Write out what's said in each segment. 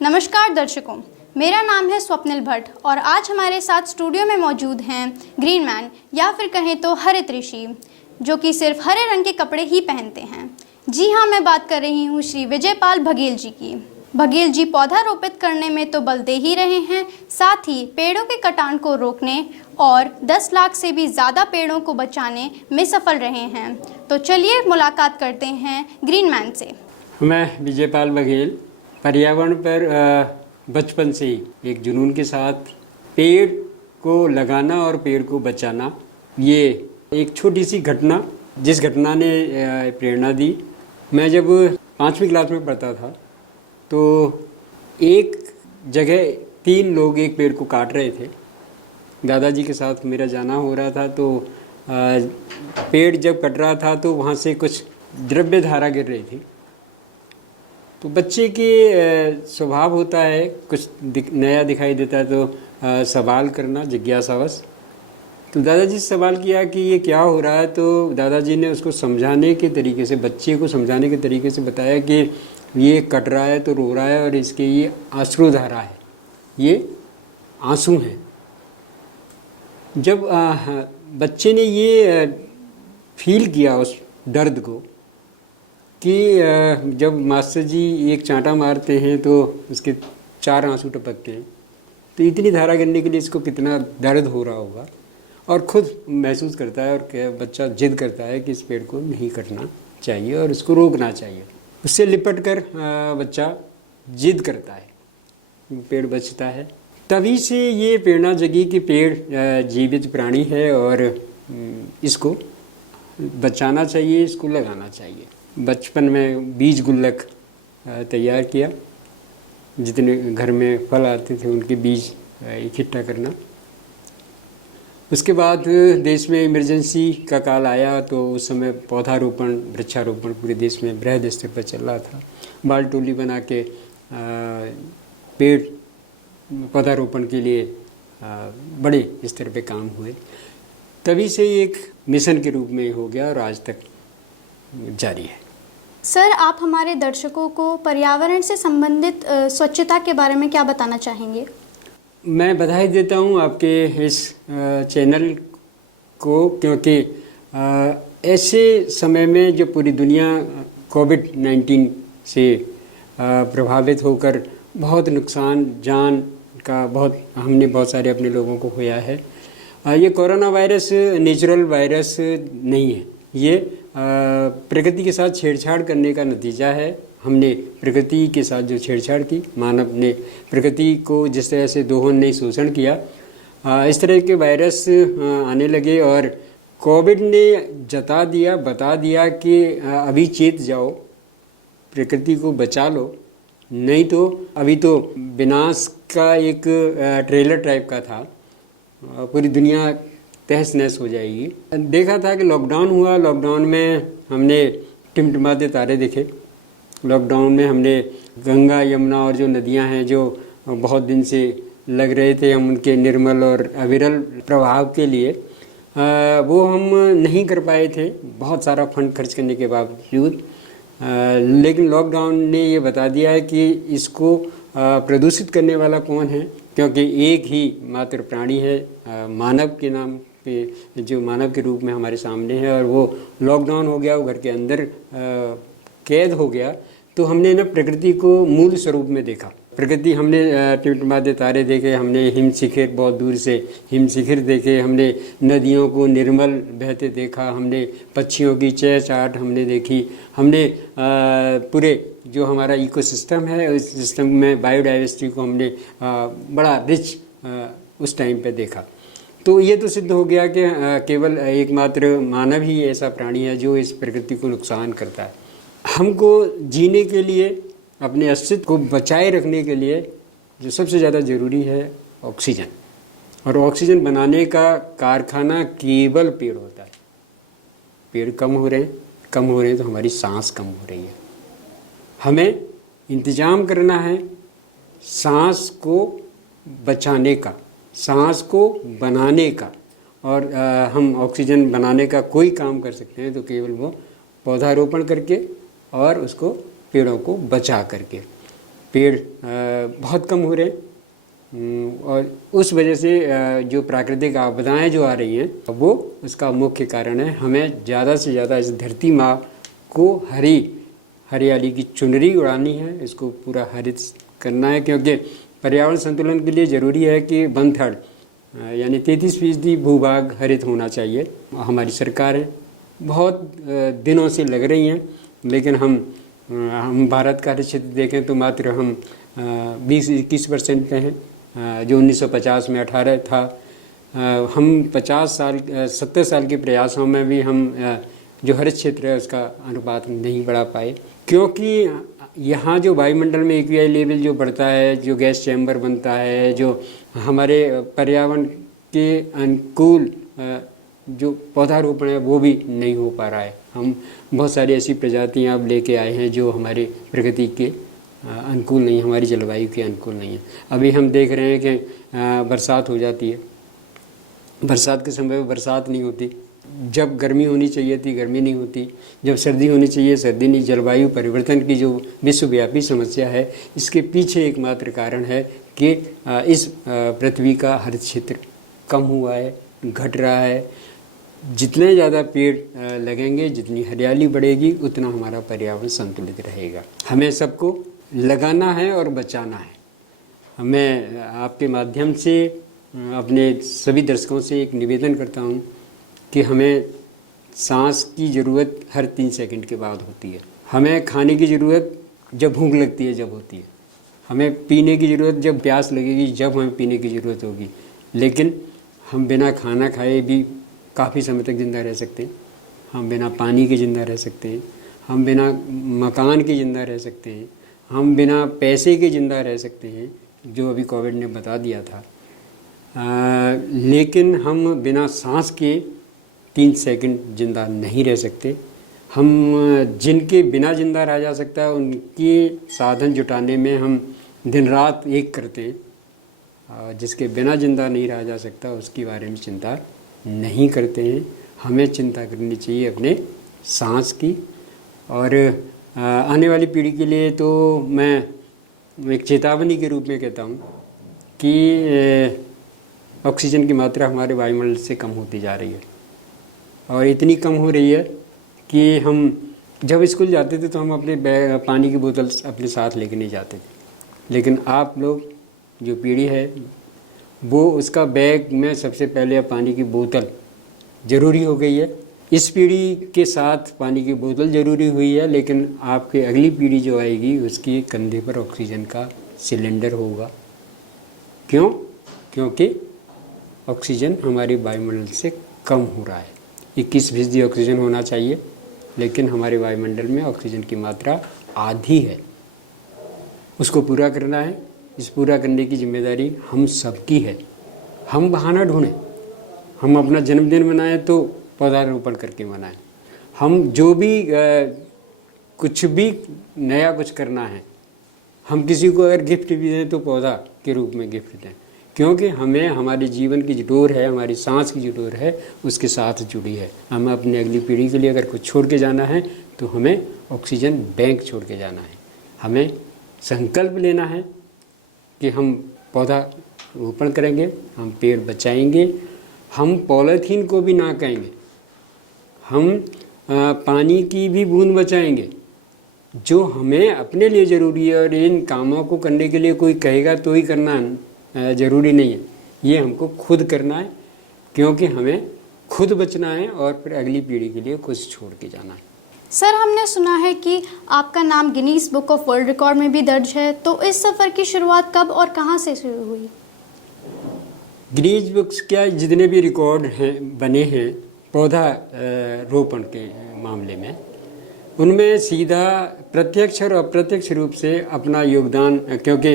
नमस्कार दर्शकों, मेरा नाम है स्वप्निल भट्ट और आज हमारे साथ स्टूडियो में मौजूद हैं ग्रीन मैन या फिर कहें तो हरित ऋषि, जो कि सिर्फ हरे रंग के कपड़े ही पहनते हैं। जी हाँ, मैं बात कर रही हूँ श्री विजयपाल बघेल जी की। बघेल जी पौधा रोपित करने में तो बल दे ही रहे हैं, साथ ही पेड़ों के कटान को रोकने और 10 लाख से भी ज़्यादा पेड़ों को बचाने में सफल रहे हैं। तो चलिए मुलाकात करते हैं ग्रीन मैन से। मैं विजयपाल बघेल पर्यावरण पर बचपन से ही एक जुनून के साथ पेड़ को लगाना और पेड़ को बचाना, ये एक छोटी सी घटना, जिस घटना ने प्रेरणा दी। मैं जब 5वीं क्लास में पढ़ता था तो एक जगह 3 लोग एक पेड़ को काट रहे थे। दादाजी के साथ मेरा जाना हो रहा था, तो पेड़ जब कट रहा था तो वहाँ से कुछ द्रव्य धारा गिर रही थी। तो बच्चे के स्वभाव होता है, कुछ नया दिखाई देता है तो सवाल करना, जिज्ञासावश। तो दादाजी से सवाल किया कि ये क्या हो रहा है। तो दादाजी ने उसको समझाने के तरीके से, बच्चे को समझाने के तरीके से बताया कि ये कट रहा है तो रो रहा है और इसके ये अश्रुधारा है, ये आंसू हैं। जब बच्चे ने ये फील किया उस दर्द को कि जब मास्टर जी एक चांटा मारते हैं तो उसके 4 आंसू टपकते हैं, तो इतनी धारा गिरने के लिए इसको कितना दर्द हो रहा होगा, और खुद महसूस करता है। और क्या बच्चा जिद करता है कि इस पेड़ को नहीं कटना चाहिए और इसको रोकना चाहिए। उससे लिपट कर बच्चा जिद करता है, पेड़ बचता है। तभी से ये प्रेरणा जगी कि पेड़ जीवित प्राणी है और इसको बचाना चाहिए, इसको लगाना चाहिए। बचपन में बीज गुल्लक तैयार किया, जितने घर में फल आते थे उनके बीज इकट्ठा करना। उसके बाद देश में इमरजेंसी का काल आया, तो उस समय पौधारोपण, वृक्षारोपण पूरे देश में बृहद स्तर पर चल रहा था। बाल टोली बना के पेड़ पौधारोपण के लिए बड़े स्तर पे काम हुए। तभी से एक मिशन के रूप में हो गया और आज तक जारी है। सर, आप हमारे दर्शकों को पर्यावरण से संबंधित स्वच्छता के बारे में क्या बताना चाहेंगे? मैं बधाई देता हूं आपके इस चैनल को, क्योंकि ऐसे समय में जो पूरी दुनिया कोविड-19 से प्रभावित होकर बहुत नुकसान, जान का हमने बहुत सारे अपने लोगों को खोया है। ये कोरोना वायरस नेचुरल वायरस नहीं है, ये प्रकृति के साथ छेड़छाड़ करने का नतीजा है। हमने प्रकृति के साथ जो छेड़छाड़ की, मानव ने प्रकृति को जिस तरह से दोहन ने शोषण किया, इस तरह के वायरस आने लगे। और कोविड ने बता दिया कि अभी चेत जाओ, प्रकृति को बचा लो, नहीं तो अभी तो विनाश का एक ट्रेलर टाइप का था, पूरी दुनिया तहस नहस हो जाएगी। देखा था कि लॉकडाउन हुआ, लॉकडाउन में हमने टिमटिमाते तारे देखे। लॉकडाउन में हमने गंगा, यमुना और जो नदियां हैं जो बहुत दिन से लग रहे थे, हम उनके निर्मल और अविरल प्रभाव के लिए वो हम नहीं कर पाए थे, बहुत सारा फंड खर्च करने के बावजूद। लेकिन लॉकडाउन ने ये बता दिया है कि इसको प्रदूषित करने वाला कौन है, क्योंकि एक ही मात्र प्राणी है मानव के नाम पे, जो मानव के रूप में हमारे सामने है, और वो लॉकडाउन हो गया, वो घर के अंदर कैद हो गया। तो हमने ना प्रकृति को मूल स्वरूप में देखा। प्रकृति हमने टिमटिमाते तारे देखे, हमने हिम शिखर, बहुत दूर से हिम शिखर देखे, हमने नदियों को निर्मल बहते देखा, हमने पक्षियों की चहचहाट हमने देखी, हमने पूरे जो हमारा इकोसिस्टम है उस सिस्टम में बायोडाइवर्सिटी को हमने बड़ा रिच उस टाइम पे देखा। तो ये तो सिद्ध हो गया कि केवल एकमात्र मानव ही ऐसा प्राणी है जो इस प्रकृति को नुकसान करता है। हमको जीने के लिए, अपने अस्तित्व को बचाए रखने के लिए जो सबसे ज़्यादा ज़रूरी है ऑक्सीजन, और ऑक्सीजन बनाने का कारखाना केवल पेड़ होता है। पेड़ कम हो रहे हैं तो हमारी सांस कम हो रही है। हमें इंतजाम करना है सांस को बचाने का, सांस को बनाने का, और हम ऑक्सीजन बनाने का कोई काम कर सकते हैं तो केवल वो पौधारोपण करके और उसको पेड़ों को बचा करके। पेड़ बहुत कम हो रहे हैं। और उस वजह से जो प्राकृतिक आपदाएं जो आ रही हैं वो उसका मुख्य कारण है। हमें ज़्यादा से ज़्यादा इस धरती माँ को हरियाली की चुनरी उड़ानी है, इसको पूरा हरित करना है, क्योंकि पर्यावरण संतुलन के लिए ज़रूरी है कि 1/3 यानी 33% भूभाग हरित होना चाहिए। हमारी सरकारें बहुत दिनों से लग रही हैं, लेकिन हम भारत का हरित क्षेत्र देखें तो मात्र हम 20-21% पे हैं, जो 1950 में 18 था। हम 70 साल के प्रयासों में भी हम जो हरित क्षेत्र है उसका अनुपात नहीं बढ़ा पाए, क्योंकि यहाँ जो वायुमंडल में एक्यूआई लेवल जो बढ़ता है, जो गैस चैम्बर बनता है, जो हमारे पर्यावरण के अनुकूल जो पौधारोपण है वो भी नहीं हो पा रहा है। हम बहुत सारी ऐसी प्रजातियाँ अब लेके आए हैं जो हमारे प्रकृति के अनुकूल नहीं, हमारी जलवायु के अनुकूल नहीं है। अभी हम देख रहे हैं कि बरसात हो जाती है, बरसात के समय में बरसात नहीं होती, जब गर्मी होनी चाहिए थी गर्मी नहीं होती, जब सर्दी होनी चाहिए सर्दी नहीं। जलवायु परिवर्तन की जो विश्वव्यापी समस्या है, इसके पीछे एकमात्र कारण है कि इस पृथ्वी का हरित क्षेत्र कम हुआ है, घट रहा है। जितने ज़्यादा पेड़ लगेंगे, जितनी हरियाली बढ़ेगी, उतना हमारा पर्यावरण संतुलित रहेगा। हमें सबको लगाना है और बचाना है। मैं आपके माध्यम से अपने सभी दर्शकों से एक निवेदन करता हूँ कि हमें सांस की ज़रूरत हर 3 सेकंड के बाद होती है। हमें खाने की ज़रूरत जब भूख लगती है जब होती है। हमें पीने की ज़रूरत जब प्यास लगेगी जब हमें पीने की ज़रूरत होगी। लेकिन हम बिना खाना खाए भी काफ़ी समय तक ज़िंदा रह सकते हैं, हम बिना पानी के ज़िंदा रह सकते हैं, हम बिना मकान के ज़िंदा रह सकते हैं, हम बिना पैसे के ज़िंदा रह सकते हैं, जो अभी कोविड ने बता दिया था। लेकिन हम बिना सांस के 3 सेकंड ज़िंदा नहीं रह सकते। हम जिनके बिना ज़िंदा रहा जा सकता है उनके साधन जुटाने में हम दिन रात एक करते हैं, जिसके बिना ज़िंदा नहीं रहा जा सकता उसके बारे में चिंता नहीं करते हैं। हमें चिंता करनी चाहिए अपने सांस की। और आने वाली पीढ़ी के लिए तो मैं एक चेतावनी के रूप में कहता हूँ कि ऑक्सीजन की मात्रा हमारे वायुमंडल से कम होती जा रही है, और इतनी कम हो रही है कि हम जब स्कूल जाते थे तो हम अपने पानी की बोतल अपने साथ लेके नहीं जाते थे, लेकिन आप लोग जो पीढ़ी है वो उसका बैग में सबसे पहले पानी की बोतल ज़रूरी हो गई है। इस पीढ़ी के साथ पानी की बोतल ज़रूरी हुई है, लेकिन आपकी अगली पीढ़ी जो आएगी उसके कंधे पर ऑक्सीजन का सिलेंडर होगा। क्यों? क्योंकि ऑक्सीजन हमारे वायुमंडल से कम हो रहा है। 21% ऑक्सीजन होना चाहिए, लेकिन हमारे वायुमंडल में ऑक्सीजन की मात्रा आधी है। उसको पूरा करना है। इस पूरा करने की जिम्मेदारी हम सबकी है। हम बहाना ढूंढें, हम अपना जन्मदिन मनाएं तो पौधारोपण करके मनाएं। हम जो भी कुछ भी नया कुछ करना है, हम किसी को अगर गिफ्ट भी दें तो पौधा के रूप में गिफ्ट दें, क्योंकि हमें हमारे जीवन की जो डोर है, हमारी सांस की जो डोर है, उसके साथ जुड़ी है। हमें अपनी अगली पीढ़ी के लिए अगर कुछ छोड़ के जाना है तो हमें ऑक्सीजन बैंक छोड़ के जाना है। हमें संकल्प लेना है कि हम पौधा रोपण करेंगे, हम पेड़ बचाएंगे, हम पॉलीथीन को भी ना कहेंगे, हम पानी की भी बूंद बचाएंगे जो हमें अपने लिए ज़रूरी है। और इन कामों को करने के लिए कोई कहेगा तो ही करना ज़रूरी नहीं है, ये हमको खुद करना है, क्योंकि हमें खुद बचना है और फिर अगली पीढ़ी के लिए कुछ छोड़ के जाना है। सर, हमने सुना है कि आपका नाम Guinness book of world record में भी दर्ज है, तो इस सफ़र की शुरुआत कब और कहाँ से शुरू हुई? गिनीज बुक्स क्या जितने भी रिकॉर्ड हैं बने हैं पौधा रोपण के मामले में, उनमें सीधा प्रत्यक्ष और अप्रत्यक्ष रूप से अपना योगदान, क्योंकि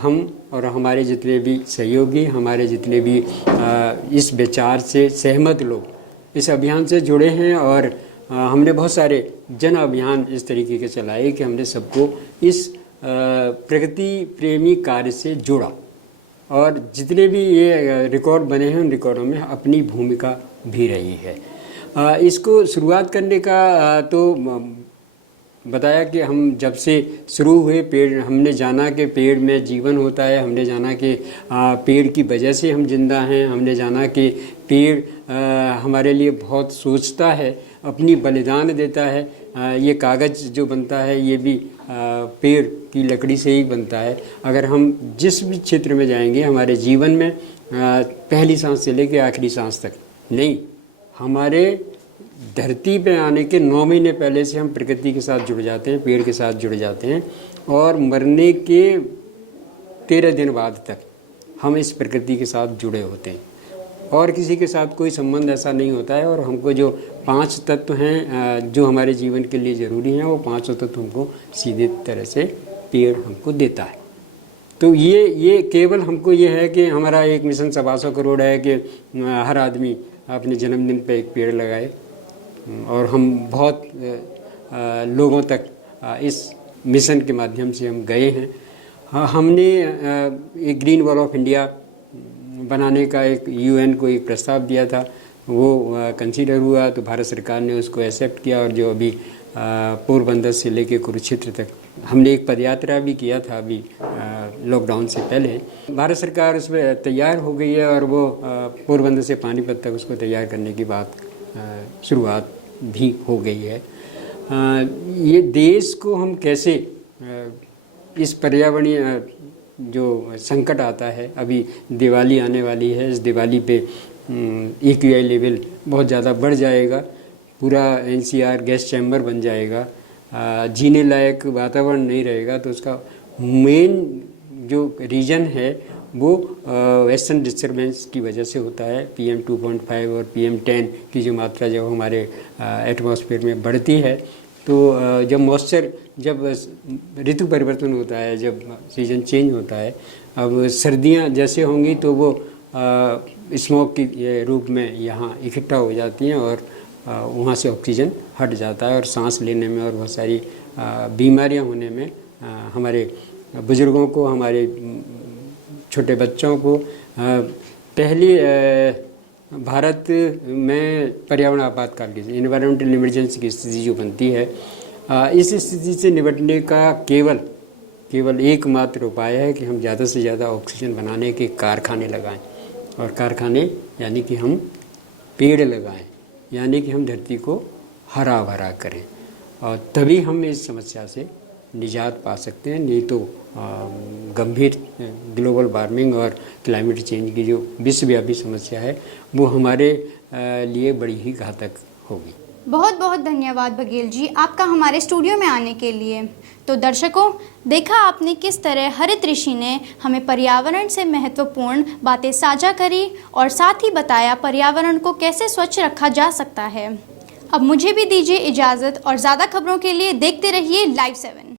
हम और हमारे जितने भी सहयोगी, हमारे जितने भी इस विचार से सहमत लोग इस अभियान से जुड़े हैं। और हमने बहुत सारे जन अभियान इस तरीके के चलाए कि हमने सबको इस प्रकृति प्रेमी कार्य से जोड़ा, और जितने भी ये रिकॉर्ड बने हैं उन रिकॉर्डों में अपनी भूमिका भी रही है। इसको शुरुआत करने का तो बताया कि हम जब से शुरू हुए पेड़, हमने जाना कि पेड़ में जीवन होता है, हमने जाना कि पेड़ की वजह से हम जिंदा हैं, हमने जाना कि पेड़ हमारे लिए बहुत सोचता है, अपनी बलिदान देता है। ये कागज़ जो बनता है ये भी पेड़ की लकड़ी से ही बनता है। अगर हम जिस भी क्षेत्र में जाएंगे हमारे जीवन में पहली सांस से लेकर आखिरी सांस तक नहीं, हमारे धरती पे आने के 9 महीने पहले से हम प्रकृति के साथ जुड़ जाते हैं, पेड़ के साथ जुड़ जाते हैं, और मरने के 13 दिन बाद तक हम इस प्रकृति के साथ जुड़े होते हैं और किसी के साथ कोई संबंध ऐसा नहीं होता है। और हमको जो 5 तत्व हैं जो हमारे जीवन के लिए ज़रूरी हैं, वो 5 तत्व हमको सीधे तरह से पेड़ हमको देता है। तो ये केवल हमको ये है कि हमारा एक मिशन 125 करोड़ है कि हर आदमी अपने जन्मदिन पे एक पेड़ लगाए, और हम बहुत लोगों तक इस मिशन के माध्यम से हम गए हैं। हमने एक ग्रीन वॉल ऑफ इंडिया बनाने का एक UN को एक प्रस्ताव दिया था, वो कंसीडर हुआ तो भारत सरकार ने उसको एक्सेप्ट किया, और जो अभी पोरबंदर से लेके कुरुक्षेत्र तक हमने एक पदयात्रा भी किया था अभी लॉकडाउन से पहले। भारत सरकार उस पर तैयार हो गई है, और वो पोरबंदर से पानीपत तक उसको तैयार करने की बात शुरुआत भी हो गई है। ये देश को हम कैसे इस पर्यावरणीय जो संकट आता है, अभी दिवाली आने वाली है, इस दिवाली पे AQI लेवल बहुत ज़्यादा बढ़ जाएगा, पूरा NCR गैस चैम्बर बन जाएगा, जीने लायक वातावरण नहीं रहेगा। तो उसका मेन जो रीज़न है वो वेस्टर्न डिस्टर्बेंस की वजह से होता है। PM 2.5 और PM 10 की जो मात्रा जब हमारे एटमॉस्फेयर में बढ़ती है, तो जब मॉइस्चर, जब ऋतु परिवर्तन होता है, जब सीजन चेंज होता है, अब सर्दियां जैसे होंगी तो वो स्मोक के रूप में यहाँ इकट्ठा हो जाती हैं, और वहाँ से ऑक्सीजन हट जाता है, और सांस लेने में और बहुत सारी बीमारियाँ होने में हमारे बुज़ुर्गों को, हमारे छोटे बच्चों को पहले भारत में पर्यावरण आपातकाल की, इन्वायरमेंटल इमरजेंसी की स्थिति जो बनती है, इस स्थिति से निपटने का केवल एकमात्र उपाय है कि हम ज़्यादा से ज़्यादा ऑक्सीजन बनाने के कारखाने लगाएं, और कारखाने यानी कि हम पेड़ लगाएं, यानी कि हम धरती को हरा भरा करें, और तभी हम इस समस्या से निजात पा सकते हैं। नहीं तो गंभीर ग्लोबल वार्मिंग और क्लाइमेट चेंज की जो विश्वव्यापी समस्या है वो हमारे लिए बड़ी ही घातक होगी। बहुत बहुत धन्यवाद बघेल जी आपका हमारे स्टूडियो में आने के लिए। तो दर्शकों, देखा आपने किस तरह हरित ऋषि ने हमें पर्यावरण से महत्वपूर्ण बातें साझा करी, और साथ ही बताया पर्यावरण को कैसे स्वच्छ रखा जा सकता है। अब मुझे भी दीजिए इजाज़त, और ज़्यादा खबरों के लिए देखते रहिए Live 7।